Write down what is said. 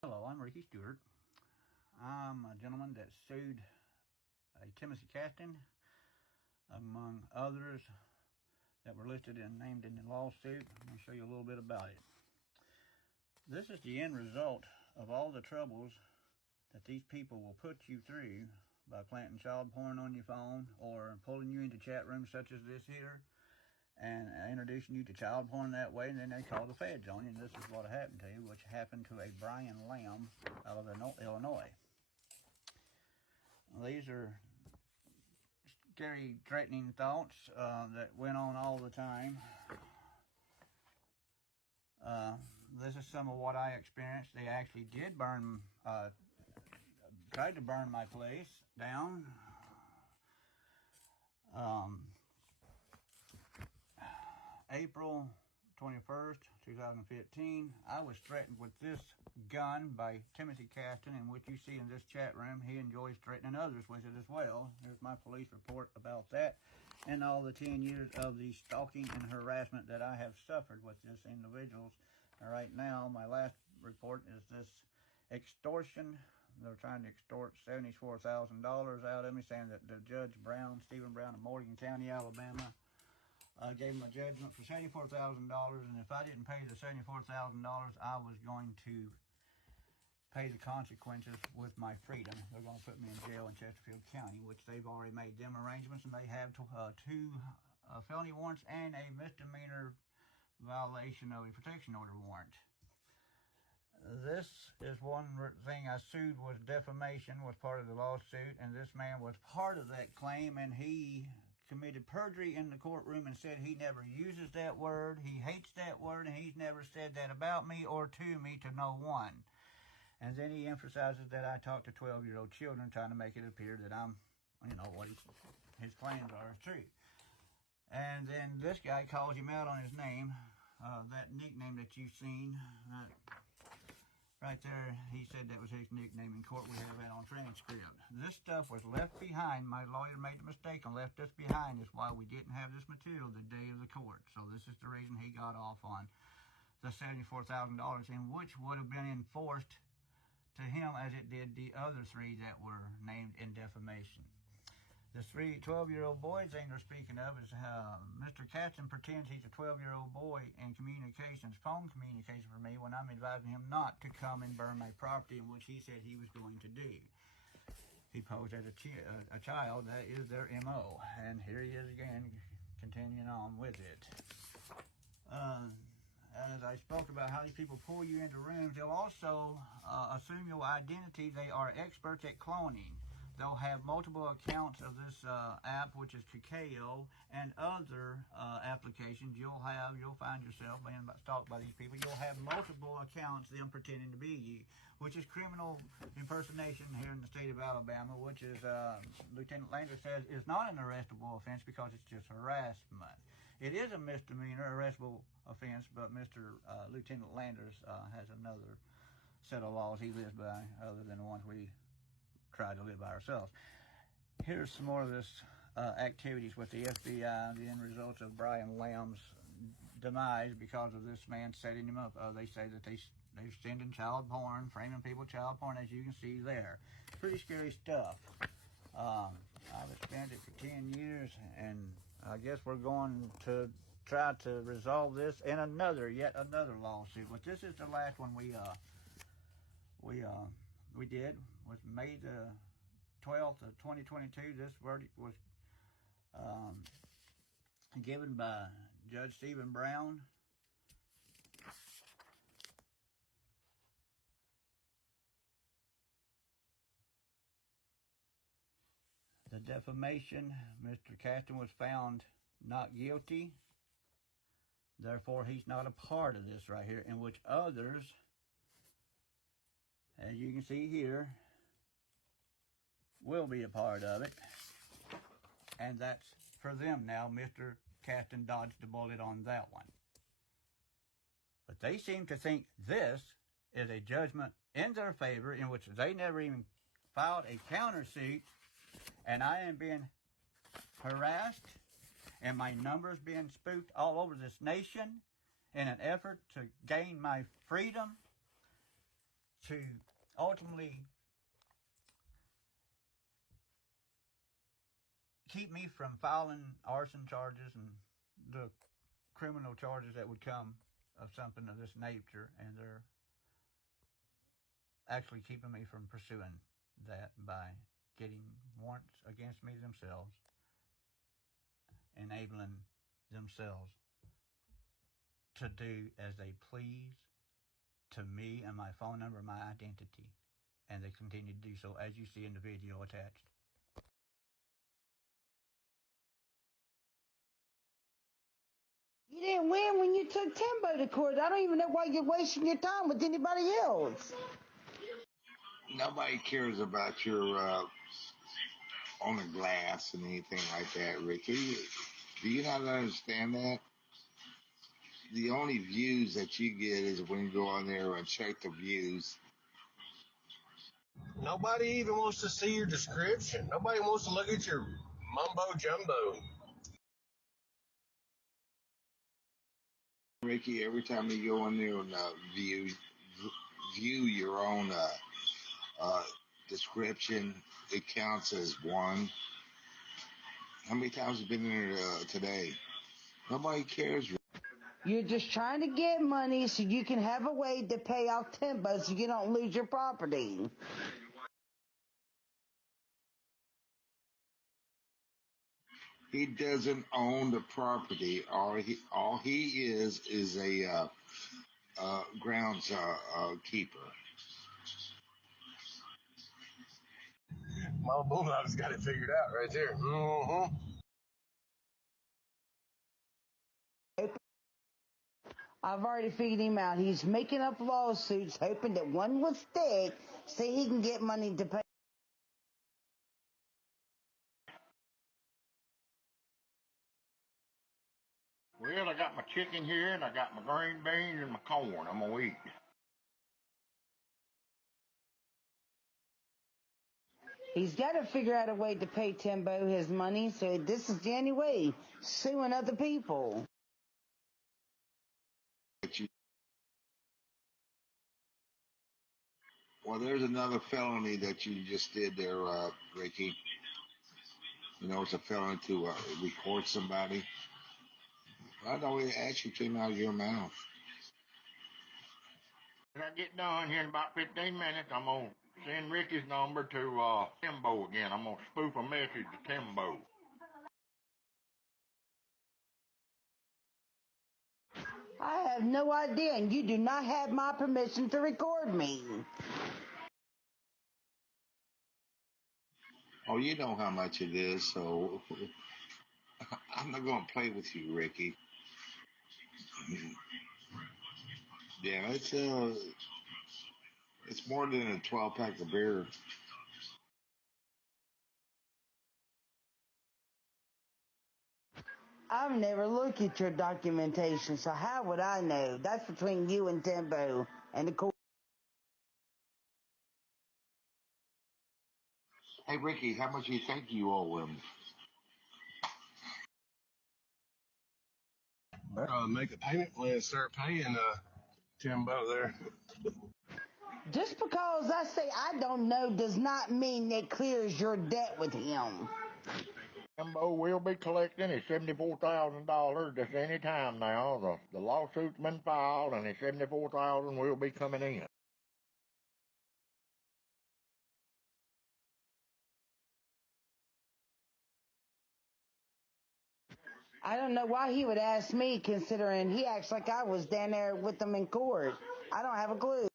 Hello, I'm Ricky Stewart. I'm a gentleman that sued a Timothy Caston, among others that were listed and named in the lawsuit. I'm going to show you a little bit about it. This is the end result of all the troubles that these people will put you through by planting child porn on your phone or pulling you into chat rooms such as this here and introducing you to child porn that way, and then they call the feds on you, and this is what happened to you, which happened to a Brian Lamb out of Illinois. These are scary, threatening thoughts that went on all the time. This is some of what I experienced. They actually did tried to burn my place down. April 21st, 2015, I was threatened with this gun by Timothy Caston, in which you see in this chat room. He enjoys threatening others with it as well. Here's my police report about that and all the 10 years of the stalking and harassment that I have suffered with this individuals. Right now, my last report is this extortion. They're trying to extort $74,000 out of me, saying that the Judge Brown, Stephen Brown of Morgan County, Alabama, gave him a judgment for $74,000, and if I didn't pay the $74,000, I was going to pay the consequences with my freedom. They're going to put me in jail in Chesterfield County, which they've already made them arrangements, and they have two felony warrants and a misdemeanor violation of a protection order warrant. This is one thing I sued, was defamation, was part of the lawsuit, and this man was part of that claim, and he committed perjury in the courtroom and said he never uses that word, he hates that word, and he's never said that about me or to me to no one. And then he emphasizes that I talk to 12-year-old children, trying to make it appear that I'm, what his claims are is true. And then this guy calls him out on his name, that nickname that you've seen, right there. He said that was his nickname in court. We have that on transcript. This stuff was left behind. My lawyer made a mistake and left this behind. That's why we didn't have this material the day of the court. So this is the reason he got off on the $74,000, in which would have been enforced to him as it did the other three that were named in defamation. The 12-year-old boy thing they're speaking of is Mr. Caston pretends he's a 12-year-old boy in communications, phone communication for me, when I'm advising him not to come and burn my property, in which he said he was going to do. He posed as a child. That is their M.O. And here he is again, continuing on with it. As I spoke about how these people pull you into rooms, they'll also assume your identity. They are experts at cloning. They'll have multiple accounts of this app, which is Kakao, and other applications. You'll find yourself being stalked by these people. You'll have multiple accounts, them pretending to be you, which is criminal impersonation here in the state of Alabama, which is, Lieutenant Lander says, is not an arrestable offense because it's just harassment. It is a misdemeanor arrestable offense, but Mr. Lieutenant Landers has another set of laws he lives by other than the ones we try to live by ourselves. Here's some more of this activities with the FBI, the end results of Brian Lamb's demise because of this man setting him up. They say that they're sending child porn, framing people child porn, as you can see there. Pretty scary stuff. I've expanded for 10 years, and I guess we're going to try to resolve this in yet another lawsuit. But this is the last one we did, was May the 12th of 2022. This verdict was given by Judge Stephen Brown. The defamation, Mr. Caston was found not guilty. Therefore, he's not a part of this right here, in which others, as you can see here, will be a part of it. And that's for them now. Mr. Caston dodged the bullet on that one. But they seem to think this is a judgment in their favor, in which they never even filed a countersuit, and I am being harassed and my numbers being spoofed all over this nation in an effort to gain my freedom. to ultimately keep me from filing arson charges and the criminal charges that would come of something of this nature, and they're actually keeping me from pursuing that by getting warrants against me themselves, enabling themselves to do as they please to me and my phone number, my identity, and they continue to do so, as you see in the video attached. You didn't win when you took Timbo to court. I don't even know why you're wasting your time with anybody else. Nobody cares about your on the glass and anything like that, Ricky. Do you not understand that? The only views that you get is when you go on there and check the views. Nobody even wants to see your description. Nobody wants to look at your mumbo jumbo. Ricky, every time you go in there and view your own description, it counts as one. How many times have you been in there today? Nobody cares. You're just trying to get money so you can have a way to pay off Timbo so you don't lose your property. He doesn't own the property. All he is a grounds keeper. Mama Boomhog's got it figured out right there. Mm-hmm. I've already figured him out. He's making up lawsuits hoping that one will stick so he can get money to pay. Well, I got my chicken here, and I got my green beans and my corn. I'm gonna eat. He's got to figure out a way to pay Timbo his money, so this is the only way, suing other people. Well, there's another felony that you just did there, Ricky. You know, it's a felony to record somebody. I know it actually came out of your mouth. When I get done here in about 15 minutes, I'm gonna send Ricky's number to Timbo again. I'm gonna spoof a message to Timbo. I have no idea, and you do not have my permission to record me. Oh, you know how much it is, so I'm not going to play with you, Ricky. Yeah, it's more than a 12-pack of beer. I've never looked at your documentation, so how would I know? That's between you and Timbo and the court. Hey, Ricky, how much do you think you owe him? Make a payment plan and start paying Timbo there. Just because I say I don't know does not mean it clears your debt with him. Timbo will be collecting his $74,000 just any time now. The lawsuit's been filed, and his $74,000 will be coming in. I don't know why he would ask me, considering he acts like I was down there with them in court. I don't have a clue.